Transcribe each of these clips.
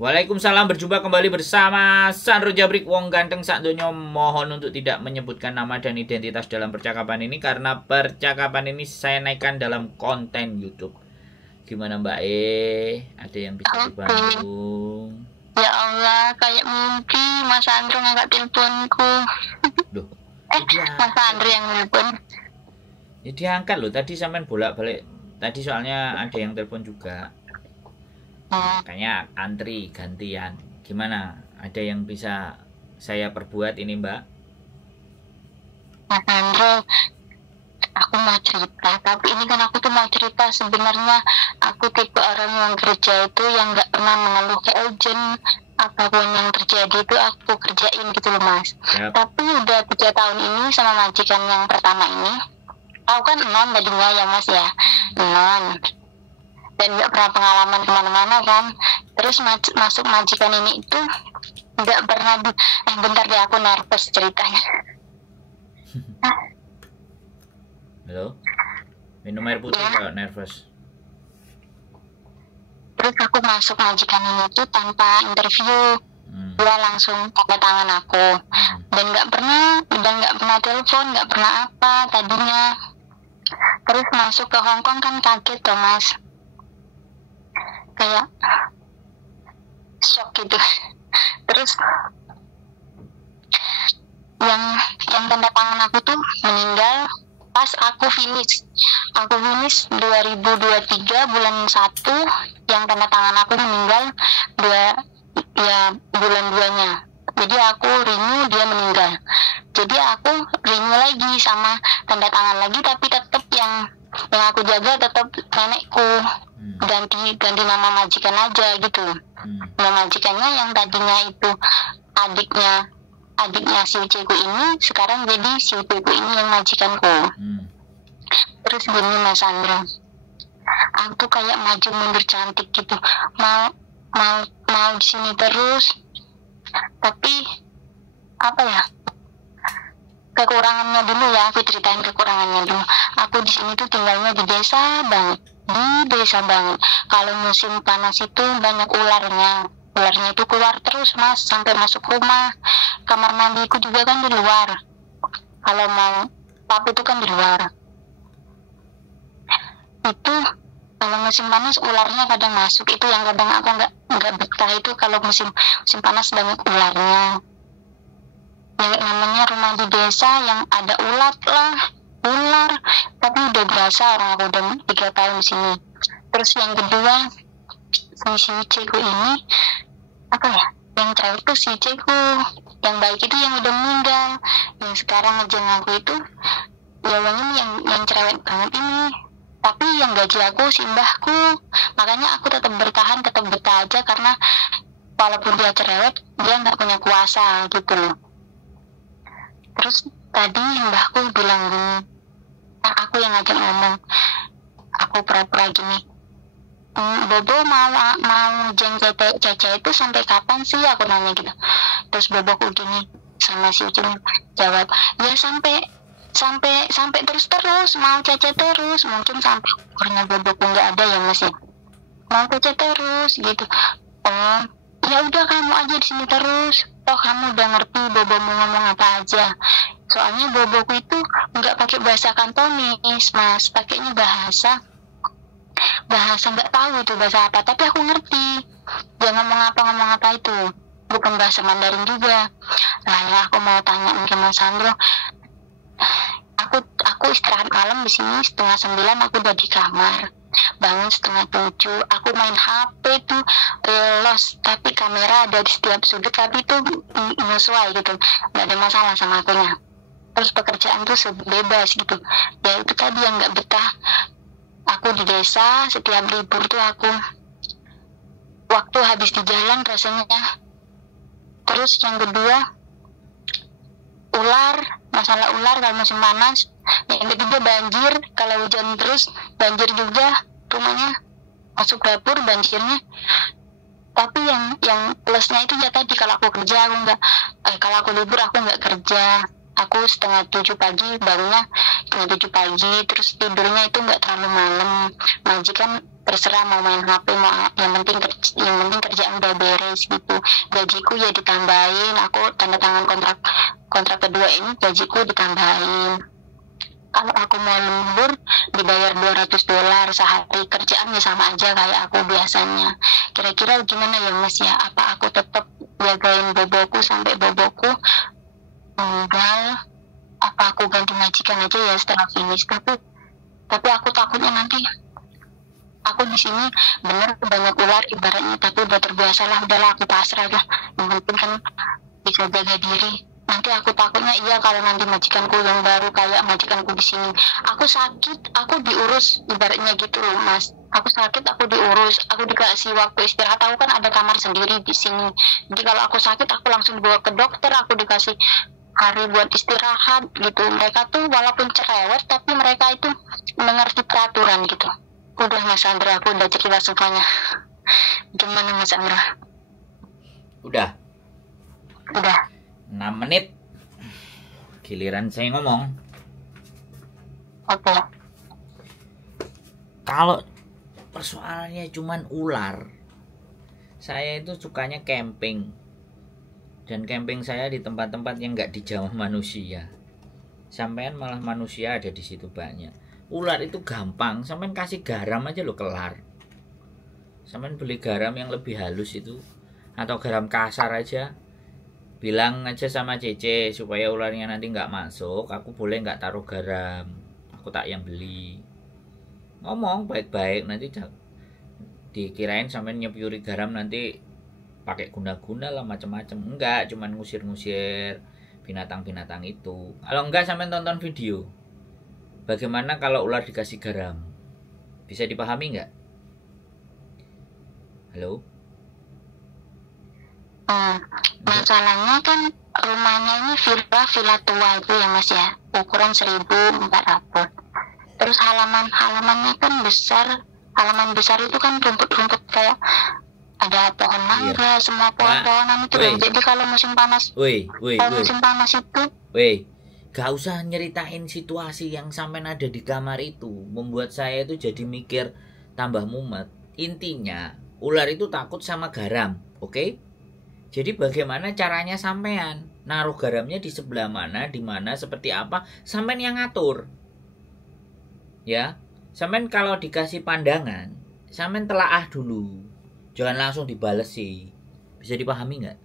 Waalaikumsalam, berjumpa kembali bersama Sandro Jabrik, wong ganteng sak donya. Mohon untuk tidak menyebutkan nama dan identitas dalam percakapan ini karena percakapan ini saya naikkan dalam konten YouTube. Gimana Mbak Ada yang bisa dibantu? Ya Allah, kayak mimpi Mas Sandro ngangkat teleponku. Loh, Mas Sandro yang nelpon. Ya diangkat loh, tadi sampean bolak-balik. Tadi soalnya ada yang telepon juga. Kayaknya antri gantian. Gimana? Ada yang bisa saya perbuat ini Mbak? Mas Sandro, aku mau cerita. Tapi ini kan aku tuh mau cerita. Sebenarnya aku tipe orang yang kerja itu yang gak pernah mengeluh ke urgent. Apapun yang terjadi itu aku kerjain gitu loh Mas. Yep. Tapi udah 3 tahun ini sama majikan yang pertama ini, aku kan non tadinya ya Mas ya, non, dan gak pernah pengalaman kemana-mana kan. Terus masuk majikan ini itu gak pernah bentar deh, aku nervous ceritanya. Halo? Minum air putih ya. Kalau nervous. Terus aku masuk majikan ini tuh tanpa interview. Dia langsung tanda tangan aku. Dan gak pernah telepon, gak pernah apa tadinya. Terus masuk ke Hongkong kan kaget tuh Mas, kayak shock gitu. Terus yang tanda tangan aku tuh meninggal pas aku finish 2023 bulan 1, yang tanda tangan aku meninggal bulan 2-nya. Jadi aku renew, dia meninggal. Jadi aku renew lagi sama tanda tangan lagi, tapi tetap yang aku jaga tetap nenekku. Ganti nama majikan aja gitu. Nama majikannya yang tadinya itu adiknya si uceku ini, sekarang jadi si uceku ini yang majikanku. Terus gini Mas Sandro, aku tuh kayak maju mundur cantik gitu, mau di sini terus. Tapi apa ya, kekurangannya dulu ya, aku ceritain kekurangannya dulu. Aku di sini tuh tinggalnya di desa banget. Kalau musim panas itu banyak ularnya itu keluar terus Mas, sampai masuk rumah. Kamar mandiku juga kan di luar, kalau mau pap itu kan di luar. Itu kalau musim panas ularnya kadang masuk. Itu yang kadang aku nggak betah itu, kalau musim panas banyak ularnya. Yang namanya rumah di desa yang ada ular, tapi udah biasa, orang aku udah 3 tahun di sini. Terus yang kedua, si Ceku ini apa ya, yang cewek tuh si Ceku yang baik itu yang udah meninggal. Yang sekarang ngejeng aku itu ya yang cerewet banget ini. Tapi yang gaji aku si mbahku. Makanya aku tetap bertahan, tetap betah aja, karena walaupun dia cerewet, dia nggak punya kuasa gitu loh. Terus tadi mbahku bilang gini, aku yang ngajak ngomong, aku pura-pura gini, Bobo mau jeng Caca itu sampai kapan sih, aku nanya gitu. Terus Boboku gini sama si Ucin jawab, ya sampai terus mau Caca terus, mungkin sampai umurnya Boboku nggak ada ya Mas ya, mau Caca terus gitu. Oh ya udah, kamu aja di sini terus, toh kamu udah ngerti Bobo mau ngomong apa aja. Soalnya Boboku itu nggak pakai bahasa Kantonis Mas, pakainya bahasa nggak tahu itu bahasa apa, tapi aku ngerti dia ngomong apa itu, bukan bahasa Mandarin juga. Nah ya, aku mau tanya mungkin Mas Sandro, aku istirahat malam di sini 8:30, aku udah di kamar. Bangun 6:30, aku main HP tuh los, tapi kamera ada di setiap sudut, tapi itu sesuai gitu, nggak ada masalah sama akunya. Terus pekerjaan tuh sebebas gitu. Ya itu tadi yang nggak betah. Aku di desa, setiap libur tuh aku waktu habis di jalan rasanya. Terus yang kedua, masalah ular kalau musim panas. Yang ketiga banjir, kalau hujan terus banjir juga, rumahnya masuk dapur banjirnya. Tapi yang plusnya itu ya tadi, kalau aku kerja aku nggak, kalau aku libur aku nggak kerja. Aku 6:30 pagi, bangunnya 7:30 pagi, terus tidurnya itu nggak terlalu malam. Majikan terserah mau main HP, mau yang penting kerjaan udah beres gitu. Gajiku ya ditambahin, aku tanda tangan kontrak kedua ini gajiku ditambahin. Kalau aku mau lembur dibayar $200 sehari, kerjaannya sama aja kayak aku biasanya. Kira-kira gimana ya Mas ya? Apa aku tetap jagain boboku sampai boboku meninggal? Apa aku ganti majikan aja ya setelah finish? Tapi aku takutnya nanti aku di sini bener banyak ular ibaratnya, tapi udah terbiasa lah, udahlah aku pasrah lah. Yang penting kan bisa jaga diri. Nanti aku takutnya kalau nanti majikanku yang baru kayak majikanku di sini, aku sakit, aku diurus ibaratnya gitu loh Mas. Aku sakit, aku diurus, aku dikasih waktu istirahat. Aku kan ada kamar sendiri di sini. Jadi kalau aku sakit, aku langsung dibawa ke dokter, aku dikasih hari buat istirahat gitu. Mereka tuh walaupun cerewet, tapi mereka itu mengerti peraturan gitu. Udah Mas Andra, aku udah cerita semuanya. Gimana Mas Andra? Udah. 6 menit. Giliran saya ngomong. Oke. Kalau persoalannya cuman ular, saya itu sukanya camping. Dan camping saya di tempat-tempat yang nggak dijamah manusia. Sampean malah manusia ada di situ banyak. Ular itu gampang, sampean kasih garam aja lo kelar. Sampean beli garam yang lebih halus itu, atau garam kasar aja. Bilang aja sama Cece supaya ularnya nanti nggak masuk. Aku boleh nggak taruh garam, aku tak yang beli. Ngomong baik-baik, nanti dikirain sampai nyepyuri garam nanti pakai guna-guna lah macam-macam. Enggak, cuman ngusir-ngusir binatang-binatang itu. Kalau enggak sampai tonton video bagaimana kalau ular dikasih garam. Bisa dipahami nggak? Halo? Masalahnya kan rumahnya ini villa tua itu ya Mas ya, ukuran 1.400. Terus halamannya kan besar. Halaman besar itu kan rumput-rumput kayak ada pohon mangga, semua pohon-pohonan itu. Jadi kalau musim panas, musim panas itu, gak usah nyeritain situasi yang sampai ada di kamar itu, membuat saya itu jadi mikir tambah mumet. Intinya ular itu takut sama garam, oke? Jadi bagaimana caranya sampean naruh garamnya di sebelah mana, di mana, seperti apa, sampean yang ngatur. Ya, sampean kalau dikasih pandangan, sampean telaah dulu. Jangan langsung dibales sih. Bisa dipahami nggak?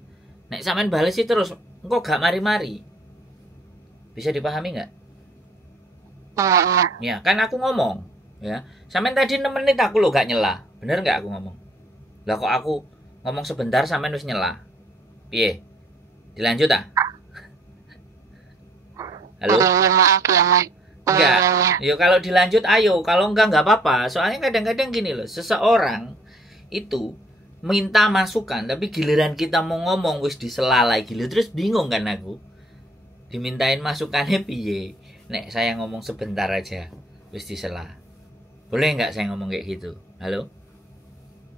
Nek sampean bales sih terus, engkau gak mari-mari. Bisa dipahami nggak? Ya, kan aku ngomong, ya. Sampean tadi 6 menit aku lo gak nyela. Bener nggak aku ngomong? Lah kok aku ngomong sebentar sampean wis nyela. Piye? Dilanjut ah? Halo? Maaf ya Mas. Enggak. Yo kalau dilanjut ayo, kalau enggak apa-apa. Soalnya kadang-kadang gini loh, seseorang itu minta masukan tapi giliran kita mau ngomong wis disela lagi lho, terus bingung kan aku. Dimintain masukannya piye? Nek saya ngomong sebentar aja wis disela. Boleh enggak saya ngomong kayak gitu? Halo?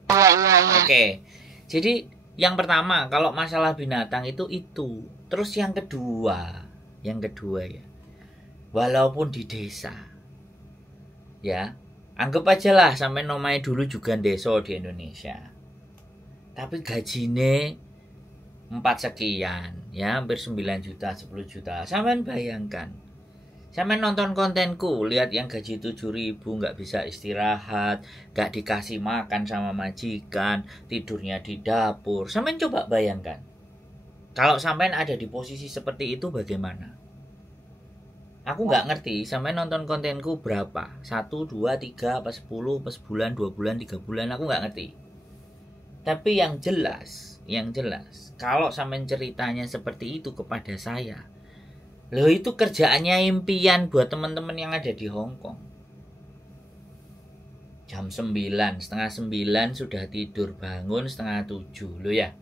Iya. Oke. Jadi yang pertama kalau masalah binatang itu. Terus yang kedua ya. Walaupun di desa, ya, anggap aja lah sampai nomai dulu juga desa di Indonesia. Tapi gajine 4 sekian, ya, hampir 9 juta, 10 juta. Sampean bayangkan. Sampean nonton kontenku, lihat yang gaji 7.000 nggak bisa istirahat, nggak dikasih makan sama majikan, tidurnya di dapur. Sampean coba bayangkan. Kalau sampean ada di posisi seperti itu bagaimana? Aku nggak ngerti, sampean nonton kontenku berapa? 1, 2, 3, apa 10, apa sebulan, 2 bulan, 3 bulan, aku nggak ngerti. Tapi yang jelas, kalau sampean ceritanya seperti itu kepada saya, loh itu kerjaannya impian buat teman-teman yang ada di Hong Kong. Jam 9, setengah 9 sudah tidur, bangun setengah 7, loh ya.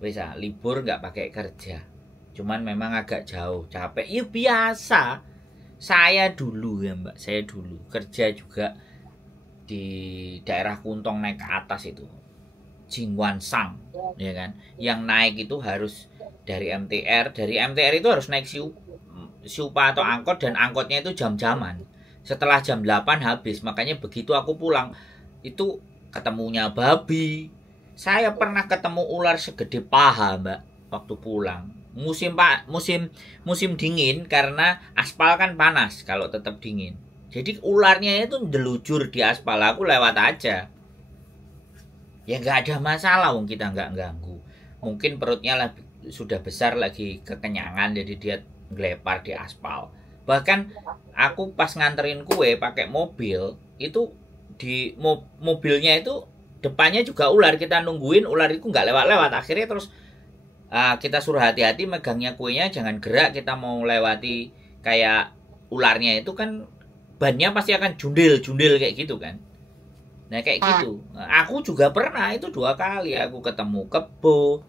Bisa libur nggak pakai kerja. Cuman memang agak jauh, capek. Ya biasa. Saya dulu ya Mbak, saya dulu kerja juga di daerah Kuntong naik ke atas itu. Jingwansang, ya kan. Yang naik itu harus dari MTR itu harus naik Siupa atau angkot, dan angkotnya itu jam-jaman. Setelah jam 8 habis, makanya begitu aku pulang itu ketemunya babi. Saya pernah ketemu ular segede paha, Mbak, waktu pulang. Musim dingin karena aspal kan panas kalau tetap dingin. Jadi ularnya itu ndelujur di aspal, aku lewat aja. Ya nggak ada masalah, wong kita nggak ganggu. Mungkin perutnya sudah besar lagi kekenyangan, jadi dia ngelepar di aspal. Bahkan aku pas nganterin kue pakai mobil, itu di mobilnya itu depannya juga ular, kita nungguin ular itu nggak lewat-lewat. Akhirnya terus kita suruh hati-hati megangnya kuenya, jangan gerak, kita mau lewati kayak ularnya itu kan bannya pasti akan jundil kayak gitu kan. Nah kayak gitu. Aku juga pernah itu 2 kali aku ketemu kebo,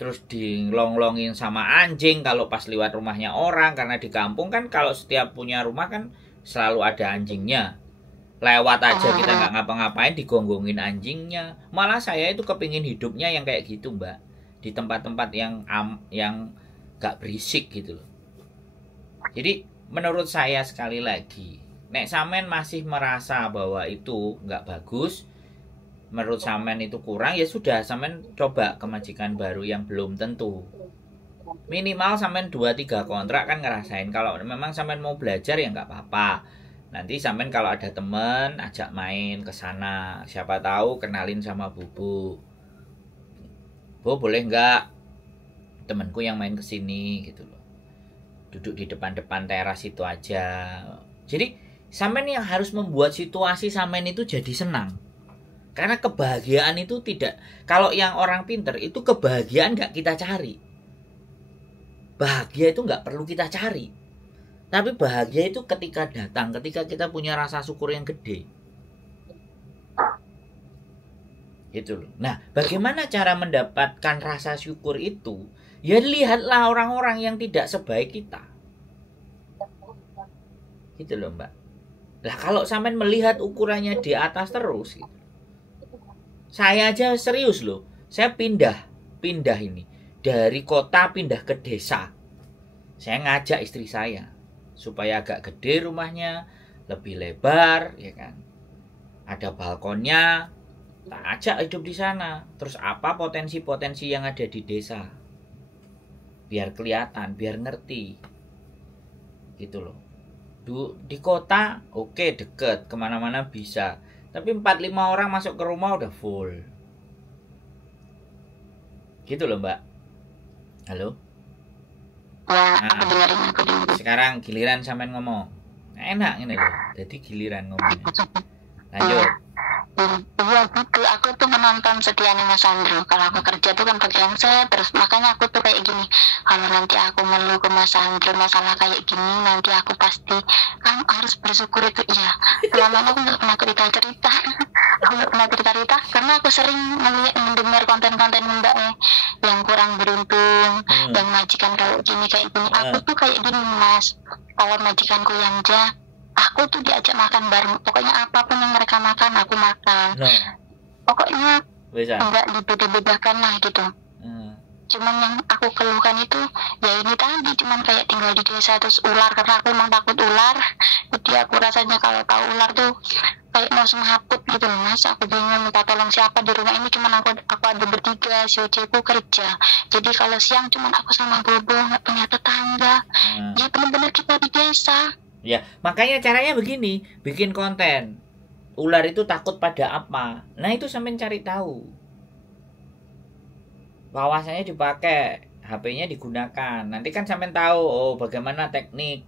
terus dilong-longin sama anjing kalau pas lewat rumahnya orang. Karena di kampung kan kalau setiap punya rumah kan selalu ada anjingnya. Lewat aja kita nggak ngapa-ngapain digonggongin anjingnya. Malah saya itu kepingin hidupnya yang kayak gitu, Mbak, di tempat-tempat yang gak berisik gitu loh. Jadi menurut saya sekali lagi, nek sampean masih merasa bahwa itu nggak bagus, menurut sampean itu kurang, ya sudah, sampean coba ke majikan baru yang belum tentu. Minimal sampean 2-3 kontrak kan ngerasain. Kalau memang sampean mau belajar ya nggak apa-apa. Nanti sampean kalau ada temen ajak main ke sana, siapa tahu kenalin sama Bu, boleh nggak temanku yang main kesini gitu loh. Duduk di depan teras itu aja. Jadi sampean yang harus membuat situasi sampean itu jadi senang. Karena kebahagiaan itu tidak, kalau yang orang pinter itu kebahagiaan nggak kita cari. Bahagia itu nggak perlu kita cari. Tapi bahagia itu ketika datang, ketika kita punya rasa syukur yang gede. Gitu loh. Nah, bagaimana cara mendapatkan rasa syukur itu? Ya lihatlah orang-orang yang tidak sebaik kita. Gitu loh, Mbak. Lah kalau sampean melihat ukurannya di atas terus gitu. Saya aja serius loh. Saya pindah ini dari kota pindah ke desa. Saya ngajak istri saya supaya agak gede rumahnya, lebih lebar, ya kan. Ada balkonnya, tak ajak hidup di sana. Terus apa potensi-potensi yang ada di desa? Biar kelihatan, biar ngerti. Gitu loh. Di kota, oke, deket, kemana-mana bisa. Tapi 4-5 orang masuk ke rumah udah full. Gitu loh, Mbak. Halo? Sekarang giliran sampean ngomong. Enak ini loh. Jadi giliran ngomongnya. Lanjut. Iya gitu, aku tuh menonton setianya Mas Andro. Kalau aku kerja tuh kan pakai handset, terus makanya aku tuh kayak gini. Kalau nanti aku ngeluh ke Mas Andro masalah kayak gini, nanti aku pasti kan harus bersyukur itu. Iya, lama-lama aku nggak pernah cerita. Aku nggak pernah cerita karena aku sering mendengar konten-konten Mbak yang kurang beruntung, yang majikan kayak gini. Aku tuh kayak gini, Mas. Kalau majikanku yang jahat, aku tuh diajak makan bareng. Pokoknya apapun yang mereka makan, aku makan. Pokoknya enggak dibeda-bedakan lah gitu. Cuman yang aku keluhkan itu ya ini tadi, cuman kayak tinggal di desa terus ular, karena aku emang takut ular. Jadi aku rasanya kalau tahu ular tuh kayak mau semaput gitu loh, Mas. Aku bingung minta tolong siapa di rumah ini, cuman aku ada bertiga, si Oceku kerja. Jadi kalau siang cuman aku sama Bobo, nggak punya tetangga. Ya benar-benar kita di desa. Ya, makanya caranya begini, bikin konten. Ular itu takut pada apa? Nah, itu sampean cari tahu. Wawasannya dipakai, HP-nya digunakan. Nanti kan sampean tahu, oh bagaimana teknik.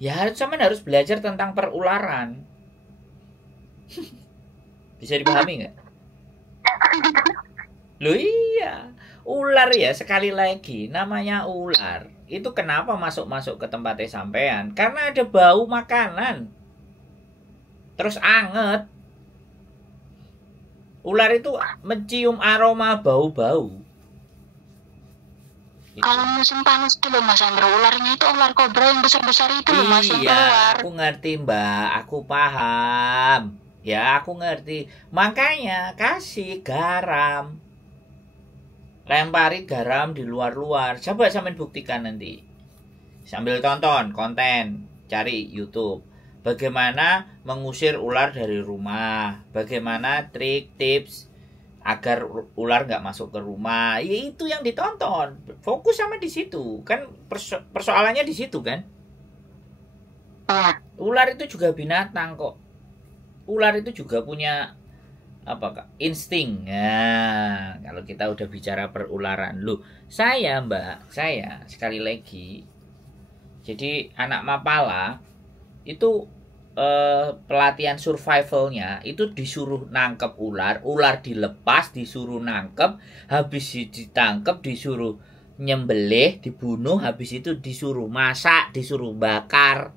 Ya, sampean harus belajar tentang perularan. Bisa dipahami nggak? Loh iya, ular ya, sekali lagi namanya ular. Itu kenapa masuk-masuk ke tempatnya sampean? Karena ada bau makanan. Terus anget. Ular itu mencium aroma bau-bau. Kalau musim panas dulu Mas Andro, ularnya itu ular kobra yang besar-besar itu loh, Mas. Iya, aku ngerti Mbak, aku paham. Ya, aku ngerti. Makanya kasih garam. Lempari garam di luar-luar. Coba sampean buktikan nanti. Sambil tonton konten, cari YouTube. bagaimana mengusir ular dari rumah, bagaimana trik tips agar ular nggak masuk ke rumah. Ya itu yang ditonton, fokus sama di situ kan, persoalannya di situ kan. Ular itu juga binatang kok, ular itu juga punya apa kak, insting. Nah, kalau kita udah bicara perularan, loh saya mbak, saya sekali lagi, jadi anak Mapala itu pelatihan survivalnya itu disuruh nangkep ular, ular dilepas, disuruh nangkep, habis ditangkep disuruh nyembelih, dibunuh, habis itu disuruh masak, disuruh bakar.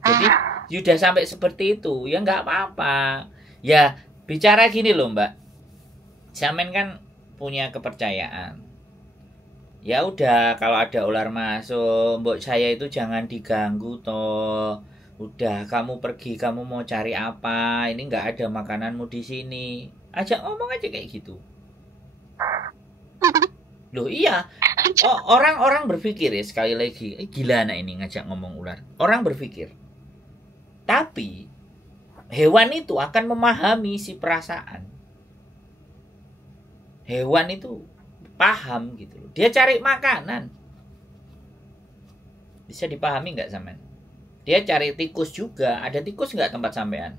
Jadi sudah sampai seperti itu, ya nggak apa-apa. Ya bicara gini loh mbak, Samen kan punya kepercayaan. Ya udah, kalau ada ular masuk, mbok saya itu jangan diganggu toh. Udah, kamu pergi, kamu mau cari apa? Ini nggak ada makananmu di sini. Ajak ngomong aja kayak gitu. Loh iya, orang-orang berpikir ya, sekali lagi, gila anak ini ngajak ngomong ular. Orang berpikir, tapi hewan itu akan memahami si perasaan. Hewan itu paham gitu loh. Dia cari makanan. Bisa dipahami nggak sampean? Dia cari tikus juga. Ada tikus nggak tempat sampean?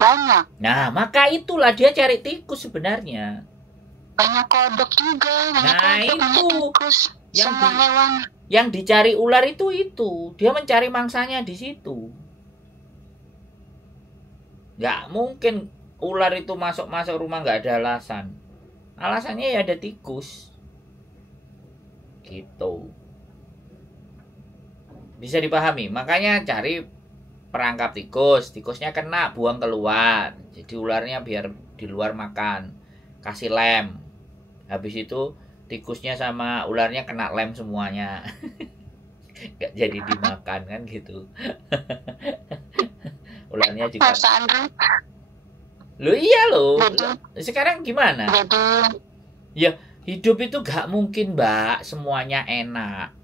Banyak. Nah, maka itulah dia cari tikus sebenarnya. Banyak kodok juga. Banyak Nah, kodok, itu banyak tikus. Semua hewan. Yang dicari ular itu. Dia mencari mangsanya di situ. Nggak mungkin ular itu masuk rumah nggak ada alasan. Alasannya ya ada tikus. Gitu. Bisa dipahami. Makanya cari perangkap tikus. Tikusnya kena, buang keluar. Jadi ularnya biar di luar makan. Kasih lem. Habis itu tikusnya sama ularnya kena lem semuanya. Gak jadi dimakan kan gitu. Ularnya juga. Loh iya loh. Sekarang gimana? Ya hidup itu gak mungkin mbak semuanya enak.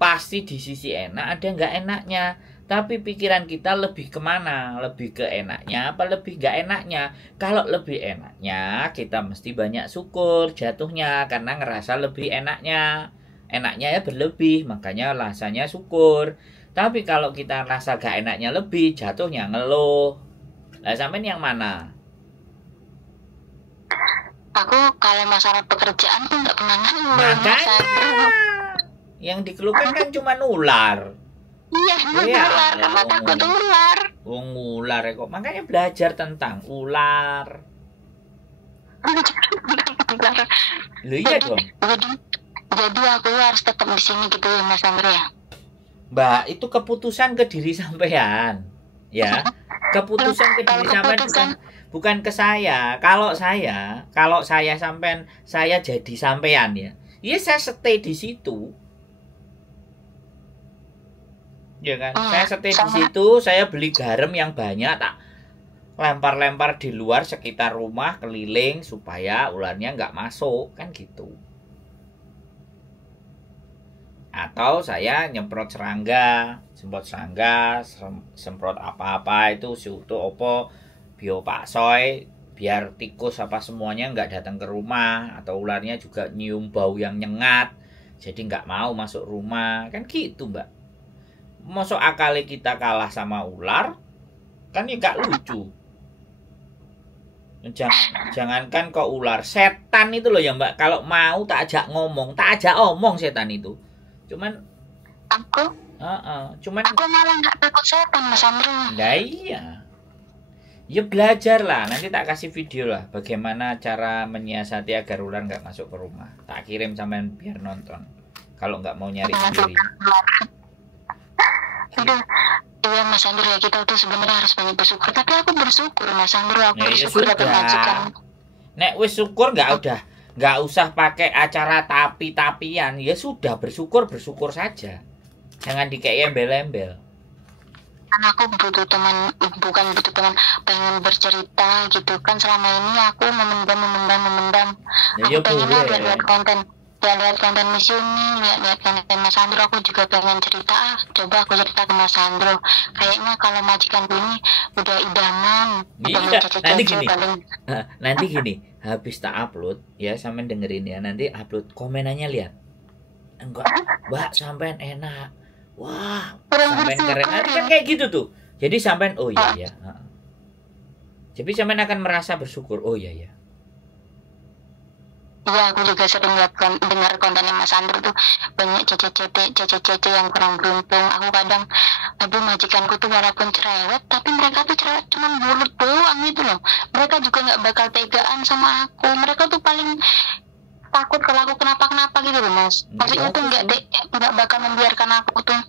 Pasti di sisi enak ada gak enaknya. Tapi pikiran kita lebih kemana? Lebih ke enaknya apa lebih gak enaknya? Kalau lebih enaknya kita mesti banyak syukur jatuhnya. Karena ngerasa lebih enaknya. Enaknya ya berlebih, makanya rasanya syukur. Tapi kalau kita rasa gak enaknya lebih, jatuhnya ngeluh. Lah sampean yang mana? Aku kalau masalah pekerjaan tuh nggak pernah ngeluh. Makanya yang dikeluhkan kan cuma ular. Iya, ular. Karena takut ular. Ular kok. Makanya belajar tentang ular. Loh iya dong. Jadi aku harus tetap di sini gitu ya Mas Andri ya. Mbak, itu keputusan ke diri sampean. Ya. Keputusan ke diri sampean bukan ke saya. Kalau saya sampean, saya jadi sampean ya. Ya saya stay di situ. Ya kan? Saya stay di situ, saya beli garam yang banyak, tak lempar-lempar di luar sekitar rumah keliling supaya ularnya nggak masuk, kan gitu. Atau saya semprot serangga, semprot apa-apa itu opo biopaksoy biar tikus apa semuanya nggak datang ke rumah, atau ularnya juga nyium bau yang nyengat jadi nggak mau masuk rumah, kan gitu mbak. Masuk akali kita kalah sama ular kan ya nggak lucu. Jangankan kok ular, setan itu loh ya mbak, kalau mau tak ajak omong setan itu. Cuman aku malah nggak takut setan Mas Andri. Nah iya. Ya belajar lah, nanti tak kasih video lah bagaimana cara menyiasati agar ular nggak masuk ke rumah. Tak kirim sampean biar nonton. Kalau nggak mau nyari sendiri. Iya Mas Andri ya, kita tuh sebenarnya harus banyak bersyukur. Tapi aku bersyukur Mas Andri, aku bersyukur ya dapat majikan. Nek wis syukur nggak usah pakai acara tapi-tapian. Ya sudah, bersyukur saja. Jangan dikei embel-embel. Karena aku butuh teman, bukan butuh teman, pengen bercerita gitu kan. Selama ini aku memendam. Ya, aku pengen boleh. lihat konten. lihat konten Miss Yuni, lihat konten Mas Sandro, aku juga pengen cerita. Coba aku cerita ke Mas Sandro. Kayaknya kalau majikan ini udah idaman, udah Iya, nanti mencece-cece gini. paling. Nanti gini, habis tak upload ya, sampean dengerin ya, nanti upload komenannya lihat. Enggak, Mbak, sampean enak. Wah, sampean keren. Nanti kan kayak gitu tuh. Jadi sampean oh iya ya. Jadi sampean akan merasa bersyukur. Oh iya ya. Iya, aku juga sering dengar kontennya Mas Sandro tuh banyak cece-cece yang kurang beruntung. Aku kadang, aduh majikanku tuh walaupun cerewet, tapi mereka tuh cerewet cuma mulut doang gitu loh. Mereka juga nggak bakal tegaan sama aku. Mereka tuh paling takut kalau aku kenapa-kenapa gitu loh Mas. Maksudnya tuh nggak bakal membiarkan aku tuh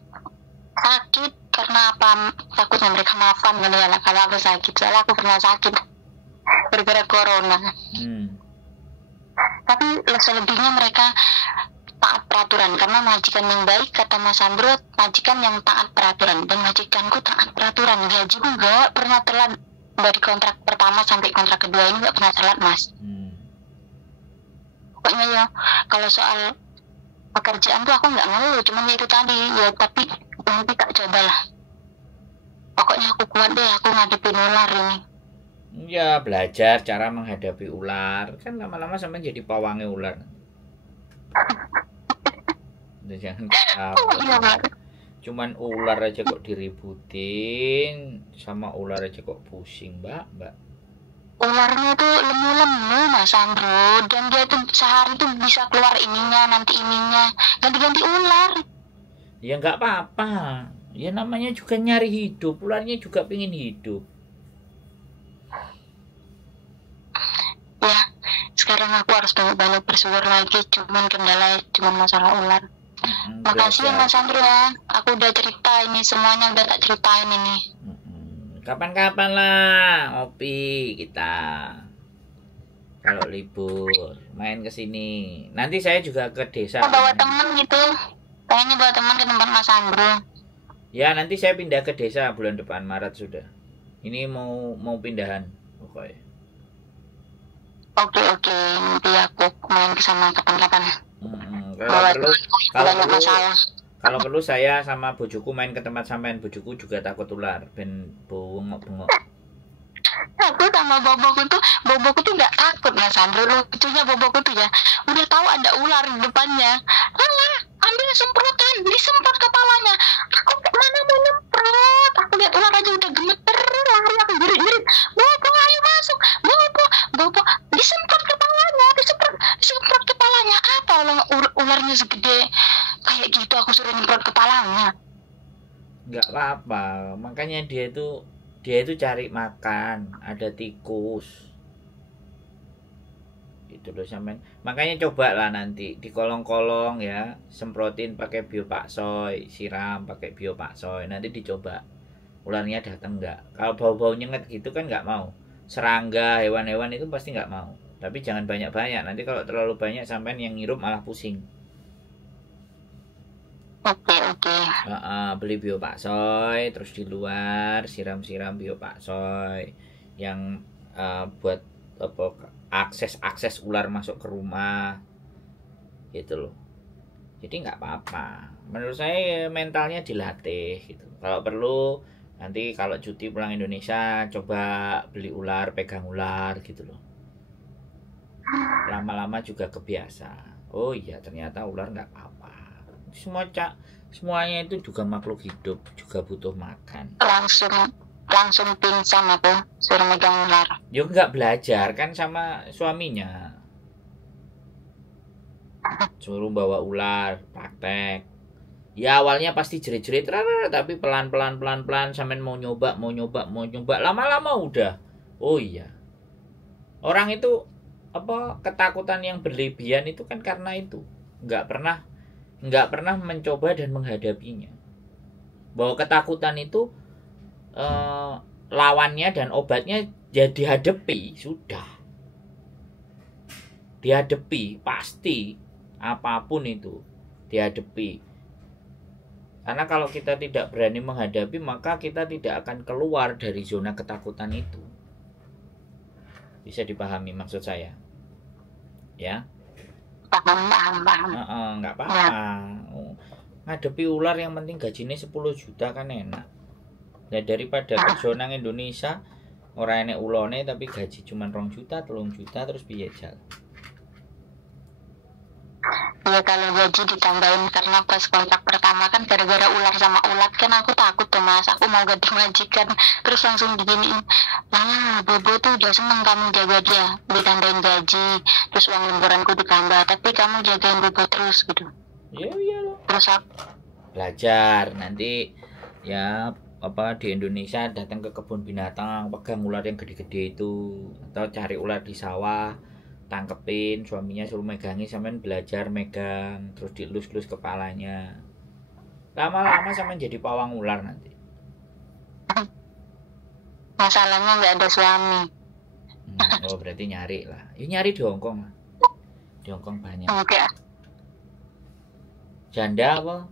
sakit karena apa? Takutnya mereka maafan kali ya kalau aku sakit. Soalnya aku pernah sakit gara-gara corona. Tapi selebihnya mereka taat peraturan karena majikan yang baik, kata Mas Sandro, majikan yang taat peraturan. Dan majikanku taat peraturan, gaji nggak pernah telat. Dari kontrak pertama sampai kontrak kedua ini nggak pernah telat Mas. Pokoknya ya kalau soal pekerjaan tuh aku nggak ngeluh, cuman ya itu tadi ya, tapi nanti tak cobalah. Pokoknya aku kuat deh, aku ngadepin ular ini. Ya, belajar cara menghadapi ular. Kan lama-lama sampai jadi pawangnya ular. Jangan cuman ular aja kok diributin, sama ular aja kok pusing, Mbak. Ularnya tuh lemu-lemu Mas Sandro, dan dia tuh sehari tuh bisa keluar ininya, nanti ininya, ganti-ganti ular. Ya nggak apa-apa. Ya namanya juga nyari hidup, ularnya juga pengen hidup. Ya, sekarang aku harus banyak bersyukur lagi, cuman kendala cuman masalah ular. Makasih ya Mas Sandro ya, aku udah cerita ini semuanya, udah tak ceritain ini. Kapan-kapan lah ngopi kita. Kalau libur main ke sini. Nanti saya juga ke desa. Bawa temen gitu. Kayaknya bawa teman ke tempat Mas Sandro. Ya, nanti saya pindah ke desa bulan depan Maret sudah. Ini mau pindahan pokoknya. Oke, nanti aku main ke sana kapan-kapan. Kalau perlu saya sama bojoku main ke tempat sampean. Bojoku juga takut ular, ben bengok-bengok. Aku sama boboku tuh nggak takut Mas Sandro. Lucunya boboku tuh ya, udah tahu ada ular di depannya. Alah, ambil semprotan, disemprot kepalanya. Aku mana mau nyemprot? Aku lihat ular aja udah gemeter, lari aku jerit-jerit. Bobo, ayo masuk. Bobo, disemprot kepalanya, disemprot kepalanya. Apa ularnya segede kayak gitu, aku suruh nyemprot kepalanya. Nggak apa-apa, makanya dia itu cari makan, ada tikus gitu loh sampean. Makanya coba lah nanti di kolong-kolong ya, semprotin pakai biopaksoy, siram pakai biopaksoy, nanti dicoba ularnya datang nggak. Kalau bau-bau nyengat gitu kan nggak mau. Serangga, hewan-hewan itu pasti nggak mau. Tapi jangan banyak-banyak, nanti kalau terlalu banyak sampean yang ngirup malah pusing. Oke. Beli biopaksoy, terus di luar siram-siram biopaksoy yang buat akses ular masuk ke rumah gitu loh. Jadi nggak apa-apa. Menurut saya mentalnya dilatih gitu. Kalau perlu nanti kalau cuti pulang Indonesia coba beli ular, pegang ular gitu loh. Lama-lama juga kebiasa. Oh iya, ternyata ular nggak apa-apa. Semuanya itu juga makhluk hidup, juga butuh makan. Langsung pingsan aku suruh megang ular. Yo nggak belajar kan sama suaminya, suruh bawa ular praktek. Ya awalnya pasti jerit-jerit, tapi pelan-pelan sampean mau nyoba, lama-lama udah. Oh iya, orang itu ketakutan yang berlebihan itu kan karena itu nggak pernah mencoba dan menghadapinya. Bahwa ketakutan itu lawannya dan obatnya ya dihadapi, sudah dihadapi, pasti apapun itu dihadapi. Karena kalau kita tidak berani menghadapi, maka kita tidak akan keluar dari zona ketakutan itu. Bisa dipahami maksud saya? Ya. paham. Nggak apa-apa. Ngadepi ular yang penting gajinya 10 juta kan enak. Ya daripada kerja nang Indonesia orang enek ulone tapi gaji cuma 2 juta, 3 juta terus piye jal. Ya kalau gaji ditambahin karena pas kontrak pertama kan gara-gara ular sama ulat kan aku takut tuh Mas, aku mau ganti majikan terus langsung diginiin, Bobo tuh udah seneng kamu jaga dia, ditambahin gaji, terus uang lemburanku ditambah, tapi kamu jagain Bobo terus gitu. Iya Terus aku belajar nanti ya apa di Indonesia datang ke kebun binatang pegang ular yang gede-gede itu atau cari ular di sawah tangkepin suaminya suruh megangin sampean belajar megang terus dielus-elus kepalanya lama-lama sampean jadi pawang ular nanti. masalahnya nggak ada suami. Oh berarti nyari lah ya nyari di Hongkong lah. Di Hongkong banyak. Oke. Janda apa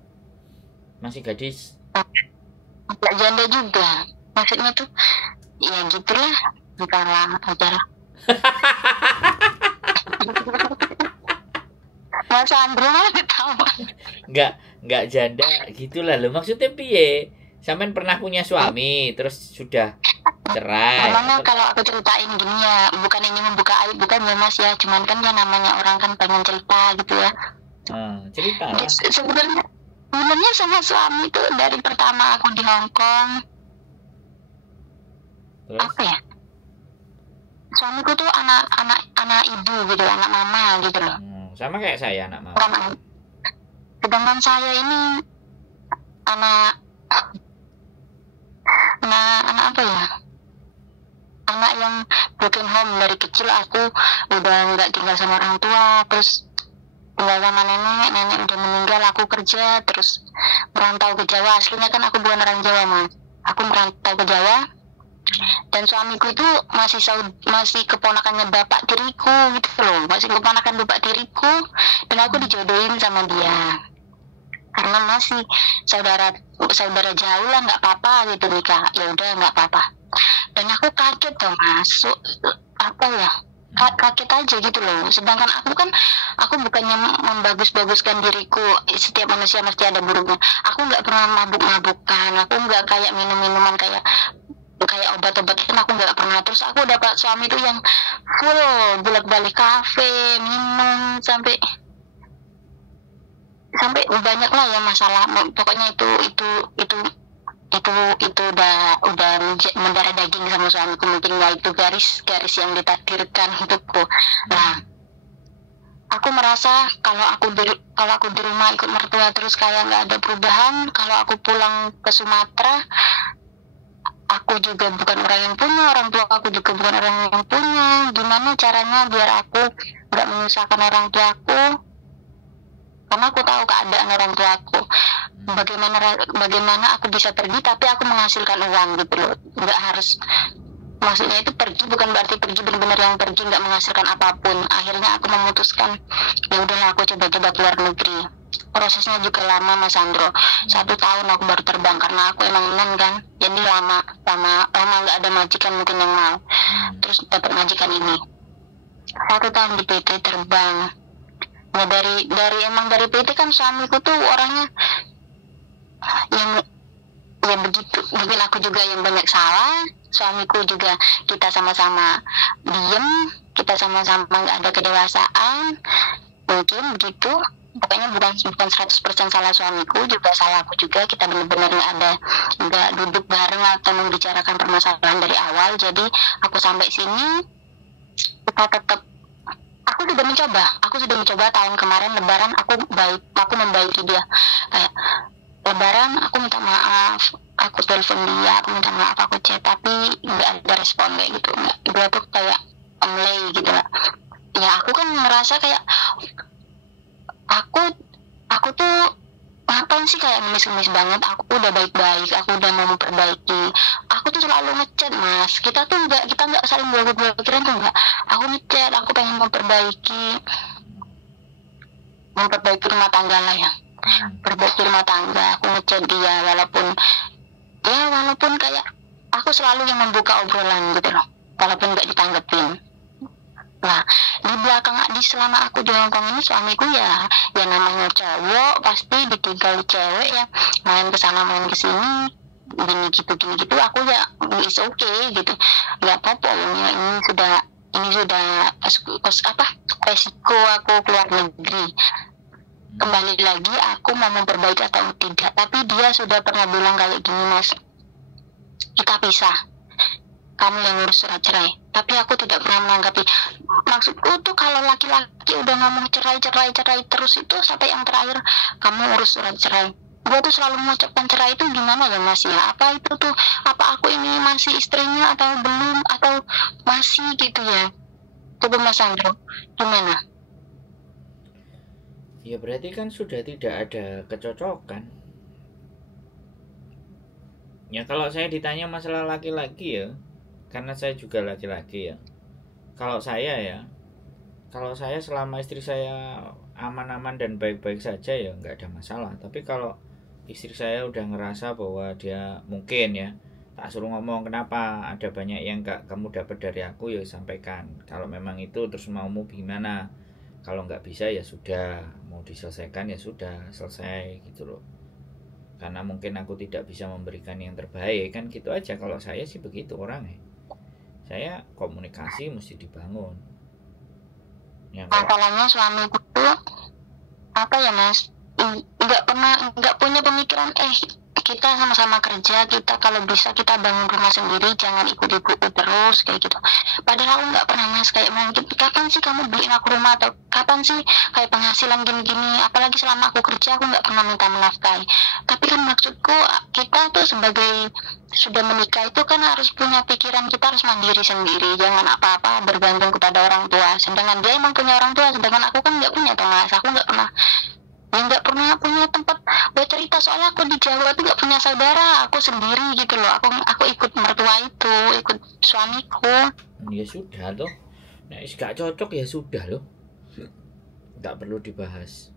masih gadis? Nggak janda juga, maksudnya tuh ya gitulah, bukan lama aja lah. Mas Andro malah ketawa. Nggak janda gitulah lo maksudnya piye? Sampean pernah punya suami terus sudah cerai. Namanya kalau aku ceritain gini ya, bukan ini membuka aib bukan ya Mas ya, cuman kan ya namanya orang kan pengen cerita gitu ya. Cerita lah. Sebenarnya sama suami tuh dari pertama aku di Hong Kong. Terus? Apa ya? Suamiku tuh anak ibu gitu, anak mama gitu loh. Sama kayak saya anak mama. Sedangkan saya ini anak apa ya? Anak yang broken home, dari kecil aku udah nggak tinggal sama orang tua, terus tinggal sama nenek udah meninggal, aku kerja terus merantau ke Jawa. Aslinya kan aku bukan orang Jawa Mas, aku merantau ke Jawa dan suamiku itu masih keponakannya bapak tiriku gitu loh, masih keponakan bapak tiriku, dan aku dijodohin sama dia karena masih saudara jauh lah, nggak apa-apa gitu nikah, ya udah nggak apa-apa. Dan aku kaget dong masuk apa ya, kaget aja gitu loh. Sedangkan aku bukannya membagus-baguskan diriku, setiap manusia mesti ada buruknya. Aku nggak pernah mabuk-mabukan, aku nggak kayak minum-minuman kayak obat-obat kan aku nggak pernah. Terus aku dapat suami tuh yang full bolak-balik kafe, minum sampai banyak lah ya masalah. Pokoknya itu udah mendarah daging sama suamiku, mungkin ya itu garis yang ditakdirkan hidupku. Nah, aku merasa kalau aku di rumah ikut mertua terus kayak nggak ada perubahan. Kalau aku pulang ke Sumatera, aku juga bukan orang yang punya, orang tua aku juga bukan orang yang punya. Gimana caranya biar aku nggak menyusahkan orang tuaku? Karena aku tahu keadaan orang tuaku. Bagaimana aku bisa pergi tapi aku menghasilkan uang gitu loh. Nggak harus, maksudnya itu pergi bukan berarti pergi benar-benar yang pergi nggak menghasilkan apapun. Akhirnya aku memutuskan ya udahlah aku coba-coba keluar negeri. Prosesnya juga lama Mas Andro, 1 tahun aku baru terbang karena aku emang non kan, jadi lama nggak ada majikan mungkin yang mau. Terus dapat majikan ini 1 tahun di PT terbang. Ya dari PT kan suamiku tuh orangnya yang ya begitu, mungkin aku juga yang banyak salah, suamiku juga, kita sama-sama diem, kita sama-sama nggak ada kedewasaan, mungkin begitu. Pokoknya bukan 100% salah suamiku, juga salah aku juga. Kita benar-benar nggak duduk bareng atau membicarakan permasalahan dari awal. Jadi aku sampai sini, kita tetap, aku sudah mencoba tahun kemarin Lebaran aku membaiki dia. Kayak Lebaran aku minta maaf, aku telepon dia, aku minta maaf, aku chat, tapi nggak ada respon kayak gitu. Dia tuh kayak mulai gitu lah. Ya aku kan merasa kayak aku tuh ngapain sih kayak ngemis-ngemis banget. Aku udah baik-baik, aku udah mau memperbaiki. Aku tuh selalu ngechat Mas, kita nggak saling blokir-blokiran tuh nggak. Aku ngechat, aku pengen memperbaiki rumah tangga lah ya, perbaiki rumah tangga. Aku ngechat dia walaupun kayak aku selalu yang membuka obrolan gitu loh, walaupun nggak ditanggepin. Nah di belakang, di selama aku di Hongkong ini suamiku ya namanya cowok pasti ditinggal cewek ya, main ke sana main ke sini gini gitu aku ya is okay gitu, nggak apa-apa ya, ini sudah resiko aku keluar negeri. Kembali lagi aku mau memperbaiki atau tidak, tapi dia sudah pernah bilang kayak gini, Mas, kita pisah, kamu yang ngurus surat cerai. Tapi aku tidak pernah menanggapi. Maksudku tuh kalau laki-laki udah ngomong cerai terus itu sampai yang terakhir kamu urus surat cerai, gue tuh selalu mengucapkan cerai itu gimana ya Mas ya, apa itu tuh, apa aku ini masih istrinya atau belum, atau masih gitu ya. Coba Mas Andro gimana? Ya berarti kan sudah tidak ada kecocokan. Ya kalau saya ditanya masalah laki-laki ya, karena saya juga laki-laki ya. Kalau saya selama istri saya aman-aman dan baik-baik saja ya nggak ada masalah. Tapi kalau istri saya udah ngerasa bahwa dia mungkin ya, tak suruh ngomong kenapa ada banyak yang gak kamu dapat dari aku, ya sampaikan. Kalau memang itu terus maumu gimana, kalau nggak bisa ya sudah, mau diselesaikan ya sudah selesai gitu loh. Karena mungkin aku tidak bisa memberikan yang terbaik, kan gitu aja. Kalau saya sih begitu orangnya. Saya komunikasi mesti dibangun. Ya, masalahnya suamiku tuh apa ya Mas, nggak punya pemikiran kita sama-sama kerja, kita kalau bisa kita bangun rumah sendiri, jangan ikut ibuku terus kayak gitu. Padahal nggak pernah Mas kayak mungkin kapan sih kamu beliin aku rumah, atau kapan sih kayak penghasilan gini-gini, apalagi selama aku kerja aku nggak pernah minta menafkahi. Tapi kan maksudku kita tuh sebagai sudah menikah itu kan harus punya pikiran, kita harus mandiri sendiri, jangan apa-apa bergantung kepada orang tua. Sedangkan dia emang punya orang tua, sedangkan aku kan nggak punya tuh Mas, aku nggak pernah punya tempat buat cerita, soalnya aku di Jawa tuh nggak punya saudara, aku sendiri gitu loh, aku ikut mertua itu, ikut suamiku. Ya sudah loh, nah gak cocok ya sudah loh, nggak perlu dibahas.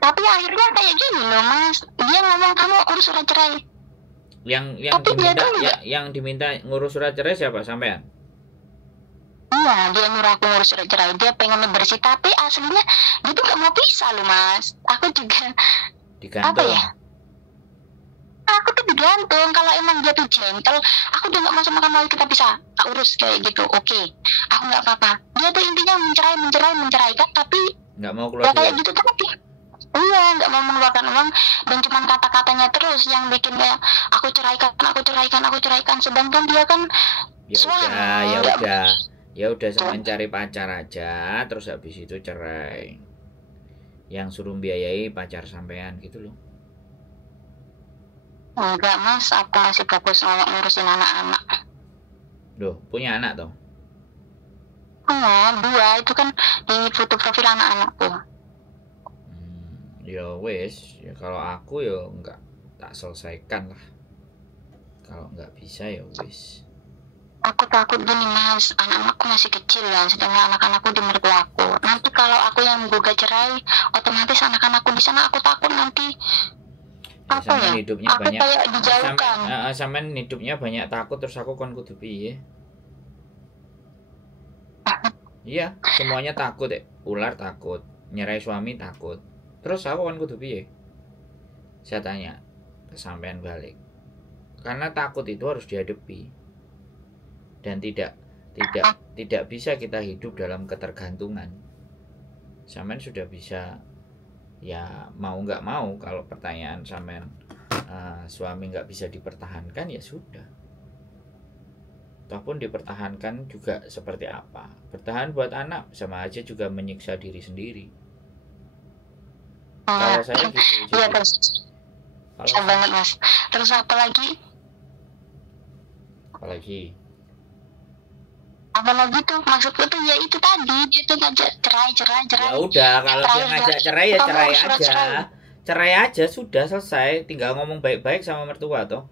Tapi akhirnya kayak gini loh Mas, dia ngomong kamu urus surat cerai. Yang diminta ngurus surat cerai siapa, sampean? Iya, dia nyuruh aku ngurus surat cerai, dia pengen bersih, tapi aslinya dia tuh gak mau pisah loh Mas. Aku juga digantung. Apa ya? Aku tuh digantung, kalau emang dia tuh gentle, aku udah gak mau sama kamu, kita bisa urus kayak gitu, oke. Aku gak apa-apa. Dia tuh intinya menceraikan, tapi gak mau keluar kayak gitu tapi iya, gak mau mengeluarkan uang, dan cuma kata-katanya terus yang bikin kayak aku ceraikan, sedangkan dia kan ya udah sama cari pacar aja, terus habis itu cerai. Yang suruh biayai pacar sampean gitu loh. Enggak Mas, aku masih fokus ngurusin anak-anak. Loh, punya anak toh? Oh, 2, itu kan di foto profil anak-anakku. Ya wes, ya kalau aku ya enggak tak selesaikan lah. Kalau enggak bisa ya wes. Aku takut gini Mas, anak-anakku masih kecil ya, sedangkan anak-anakku di mertuaku. Nanti kalau aku yang gugat cerai, otomatis anak-anakku di sana, aku takut nanti apa ya? Hidupnya aku banyak, kayak dijauhkan. Sampean hidupnya banyak takut, terus aku kon kudu piye? Iya, semuanya takut ya. Ular takut, nyerai suami takut. Terus aku kon kudu piye? Saya tanya ke sampean balik. Karena takut itu harus dihadapi. Dan tidak bisa kita hidup dalam ketergantungan. Sampean sudah bisa, ya mau nggak mau, kalau pertanyaan sampean suami nggak bisa dipertahankan ya sudah. Ataupun dipertahankan juga seperti apa? Bertahan buat anak sama aja juga menyiksa diri sendiri. Kalau saya gitu. Iya terus. Bisa banget Mas. Terus apalagi tuh maksudku tuh ya itu tadi, dia tuh ngajak cerai. Ya udah, kalau dia ngajak cerai ya cerai aja sudah selesai, tinggal ngomong baik-baik sama mertua toh.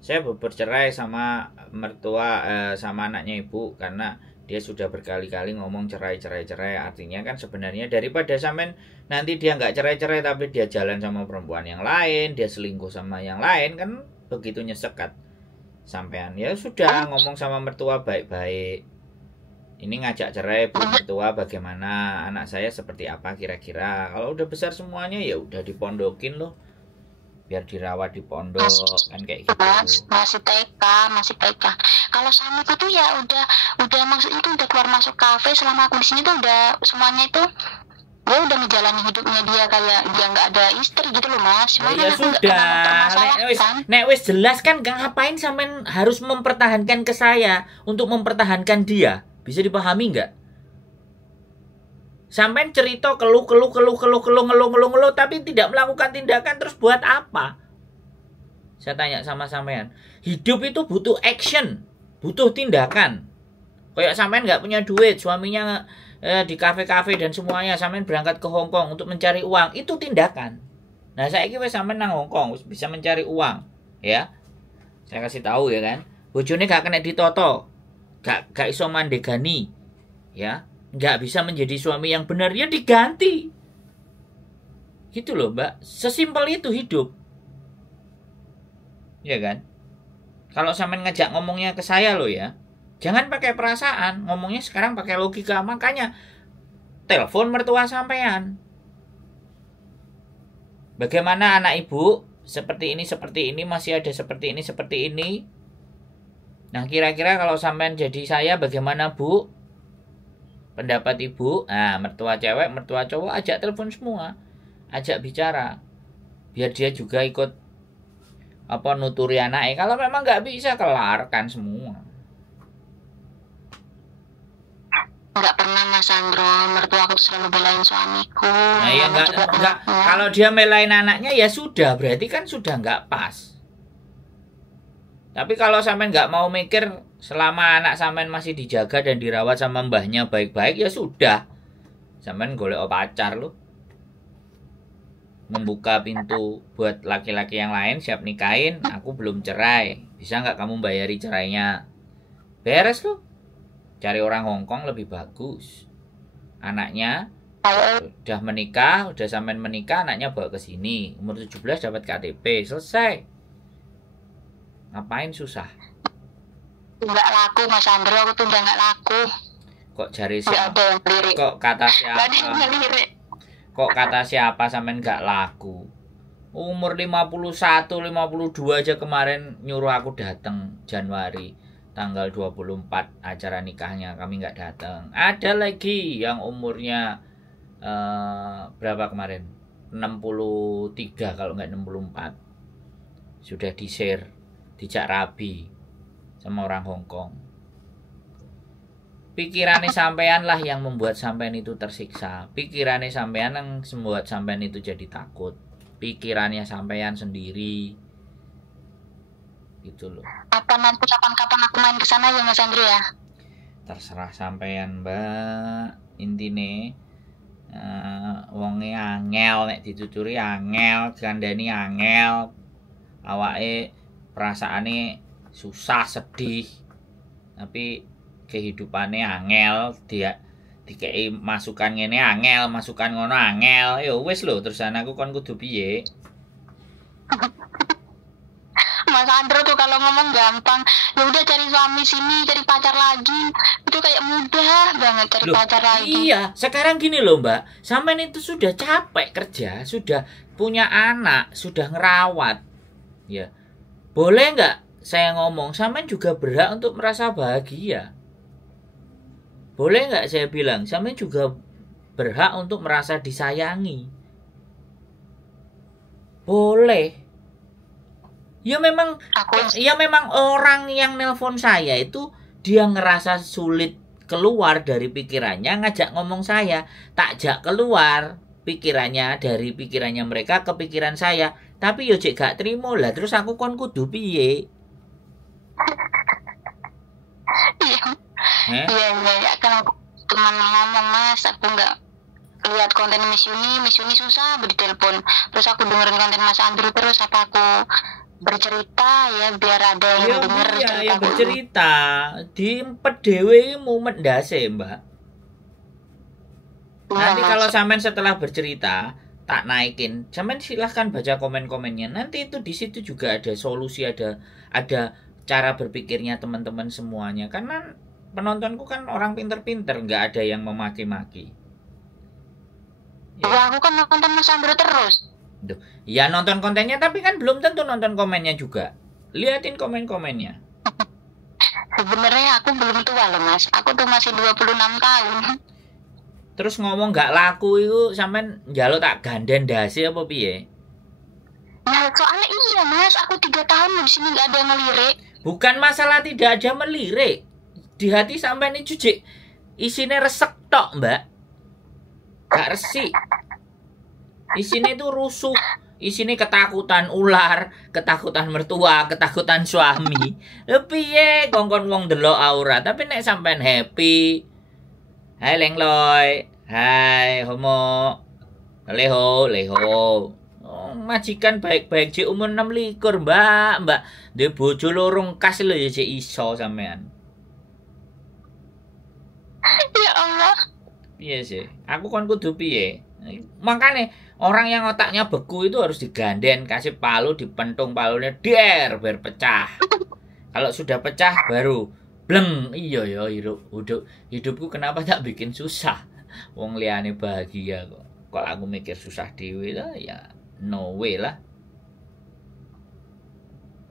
Saya bercerai sama mertua sama anaknya ibu karena dia sudah berkali-kali ngomong cerai, artinya kan sebenarnya daripada sampean nanti dia nggak cerai tapi dia jalan sama perempuan yang lain, dia selingkuh sama yang lain, kan begitu nyesekat sampean. Ya sudah, ngomong sama mertua baik-baik, Ini ngajak cerai Bu mertua, bagaimana, anak saya seperti apa kira-kira. Kalau udah besar semuanya ya udah dipondokin loh, biar dirawat di pondok kan kayak gitu. Masih TK. Kalau suamiku tuh ya udah maksud itu udah keluar masuk kafe. Selama aku di sini tuh udah semuanya itu dia udah menjalani hidupnya dia kayak dia nggak ada istri gitu loh Mas. Cuma Ya kan aku nggak sudah, pernah mempermasalahkan. nek wis jelas kan gak ngapain sampean harus mempertahankan ke saya untuk mempertahankan dia. Bisa dipahami nggak? Sampean cerita keluh tapi tidak melakukan tindakan, terus buat apa? Saya tanya sama sampean. Hidup itu butuh action, butuh tindakan. Kayak sampean nggak punya duit, suaminya di kafe-kafe dan semuanya, sampean berangkat ke Hong Kong untuk mencari uang, itu tindakan. Nah, saya kira sampean nang Hong Kong bisa mencari uang, ya. Saya kasih tahu ya kan. Bojone gak kena ditoto. Gak iso mandegani. Ya, gak bisa menjadi suami yang benar, ya diganti. Gitu loh, Mbak. Sesimpel itu hidup. Ya kan? Kalau sampean ngajak ngomongnya ke saya loh ya. Jangan pakai perasaan, ngomongnya sekarang pakai logika. Makanya telepon mertua sampean. Bagaimana anak ibu? Seperti ini, masih ada seperti ini. Nah, kira-kira kalau sampean jadi saya bagaimana, Bu? Pendapat ibu? Nah, mertua cewek, mertua cowok, ajak telepon semua. Ajak bicara. Biar dia juga ikut nuturi anaknya. Kalau memang nggak bisa, kelarkan semua. Nggak pernah Mas Sandro, mertua aku selalu belain suamiku. Nah ya enggak. Kalau dia belain anaknya ya sudah, berarti kan sudah nggak pas. Tapi kalau sampean nggak mau mikir selama anak sampean masih dijaga dan dirawat sama mbahnya baik-baik, ya sudah. Sampean golek pacar loh. Membuka pintu buat laki-laki yang lain, siap nikahin, aku belum cerai. Bisa nggak kamu bayari cerainya? Beres loh. Cari orang Hong Kong lebih bagus. Anaknya udah menikah, udah sampean menikah, anaknya bawa ke sini. Umur 17 dapat KTP, selesai. Ngapain susah? Nggak laku Mas Sandro, aku tuh udah nggak laku. Kok cari siapa? Kok kata siapa? Kok kata siapa sampean nggak laku? Umur 51, 52 aja kemarin nyuruh aku datang Januari. Tanggal 24 acara nikahnya kami nggak datang. Ada lagi yang umurnya berapa kemarin? 63 kalau nggak 64. Sudah di-share, dijak rabi sama orang Hong Kong. Pikirannya sampean lah yang membuat sampean itu tersiksa. Pikirannya sampean yang membuat sampean itu jadi takut. Pikirannya sampean sendiri. Gitu loh. Apa nanti kapan-kapan aku main ke sana ya Mas Andri ya? Terserah sampean, Mbak. Intine wonge angel nek dituturi angel, gandani angel. Awake perasaane susah, sedih. Tapi kehidupannya angel, dia dikei masukan ngene angel, masukan ngono angel. Ya wis lho, terusan aku kon kudu piye? Mas Andro tuh kalau ngomong gampang, ya udah cari suami sini, cari pacar lagi, itu kayak mudah banget cari pacar lagi. Iya, sekarang gini loh Mbak, sampean itu sudah capek kerja, sudah punya anak, sudah ngerawat, ya boleh nggak saya ngomong, sampean juga berhak untuk merasa bahagia. Boleh nggak saya bilang, sampean juga berhak untuk merasa disayangi. Boleh. Ya memang orang yang nelpon saya itu dia ngerasa sulit keluar dari pikirannya, ngajak ngomong saya, takjak keluar pikirannya dari pikirannya mereka ke pikiran saya. Tapi yo cek gak terima lah, terus aku kon kudu piye? Iya, kan aku cuma ngomong Mas, aku nggak lihat konten Miss Yuni susah ditelepon, terus aku dengerin konten Mas Andri terus, apa aku bercerita ya biar ada yang denger cerita. Ya bercerita diempet dhewe mumet ndase, Mbak. Nanti kalau sampean setelah bercerita tak naikin, sampean silahkan baca komen-komennya. Nanti itu di situ juga ada solusi, ada cara berpikirnya teman-teman semuanya. Karena penontonku kan orang pinter-pinter, nggak ada yang memaki-maki. Ya, aku kan nonton Mas Andro terus. Duh, ya nonton kontennya tapi kan belum tentu nonton komennya juga. Liatin komen-komennya. Sebenarnya aku belum tua loh Mas. Aku tuh masih 26 tahun. Terus ngomong nggak laku itu sampean njaluk tak ganden dasi apa piye? Ya soalnya iya Mas, aku 3 tahun di sini nggak ada yang ngelirik. Bukan masalah tidak ada melirik. Di hati sampean ini jujik isine resek tok, Mbak. Gak resik. Isine itu rusuh. Isine ketakutan ular, ketakutan mertua, ketakutan suami. Lha piye kongkon wong delok aura, tapi nek sampean happy. Hai Lengloy, hai Homo. Leho, leho. Oh, majikan baik-baik cek umur 26, Mbak. Dhe bojo lorong kas lho ya cek iso sampean. Ya Allah. Piye sih? Aku kan kudu piye? Makanya orang yang otaknya beku itu harus diganden, kasih palu, dipentung palunya der biar pecah. Kalau sudah pecah baru bleng. Iya ya hidupku kenapa tak bikin susah? Wong liyane bahagia kok. Kalau aku mikir susah dewe lah ya no way lah.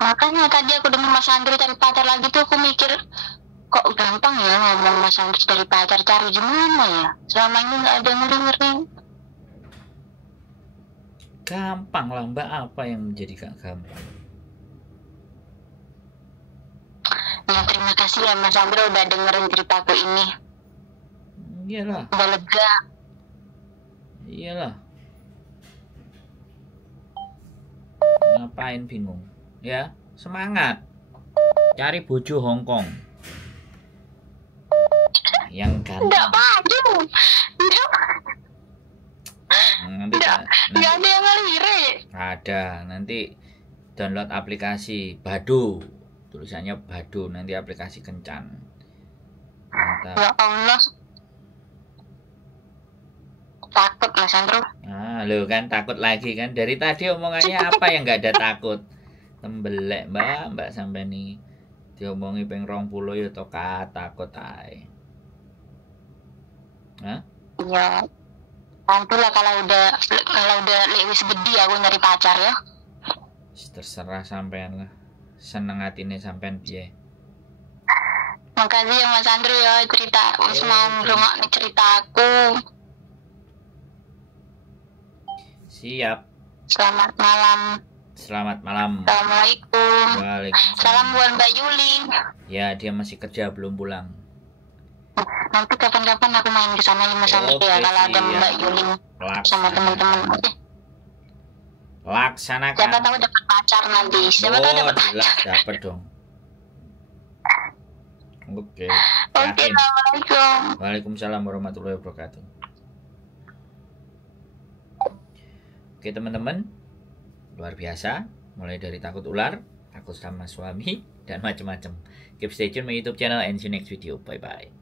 Makanya tadi aku dengar Mas Andri cari pacar lagi tuh aku mikir kok gampang ya ngomong Mas Andri cari pacar, cari gimana ya? Selama ini nggak ada yang dengerin. Gampang lah Mbak, apa yang menjadi gak gampang? Ya terima kasih ya Mas Andri udah dengerin ceritaku ini. Iyalah. Udah lega. Iyalah. Ngapain bingung? Ya, semangat. Cari bojo Hongkong. Yang Nggak ganteng. maju. Nanti Nggak ada yang ngelirik. ada. Nanti download aplikasi Badu. Tulisannya Badu, nanti aplikasi kencan. Mantap. Ya Allah. Takut Mas Andro. Ah, lo kan takut lagi kan? Dari tadi omongannya apa yang nggak ada takut? Tembelek Mbak sampai nih diomongi peng 20 ya to takut ae. Hah? Ya. Nantilah kalau udah lewis gede aku nyari pacar ya. Terserah sampean lah. Seneng atine sampean piye. Makasih ya Mas Andro ya cerita wis mau ngrungokne ceritaku. Siap. Selamat malam. Selamat malam. Assalamualaikum. Waalaikumsalam. Salam buat Mbak Yuli. Ya, dia masih kerja belum pulang. Nanti kapan-kapan aku main ke sana ya Mas Andro ya kalau ada Mbak Yuli sama teman-teman. Laksanakan. Siapa tahu dapat pacar nanti. Siapa tahu dapat pacar. Jelas dapat dong. Oke. Oke, Yakin. Assalamualaikum. Waalaikumsalam warahmatullahi wabarakatuh. Oke teman-teman, luar biasa. Mulai dari takut ular, takut sama suami, dan macam-macam. Keep stay tune my YouTube channel and see you next video. Bye bye.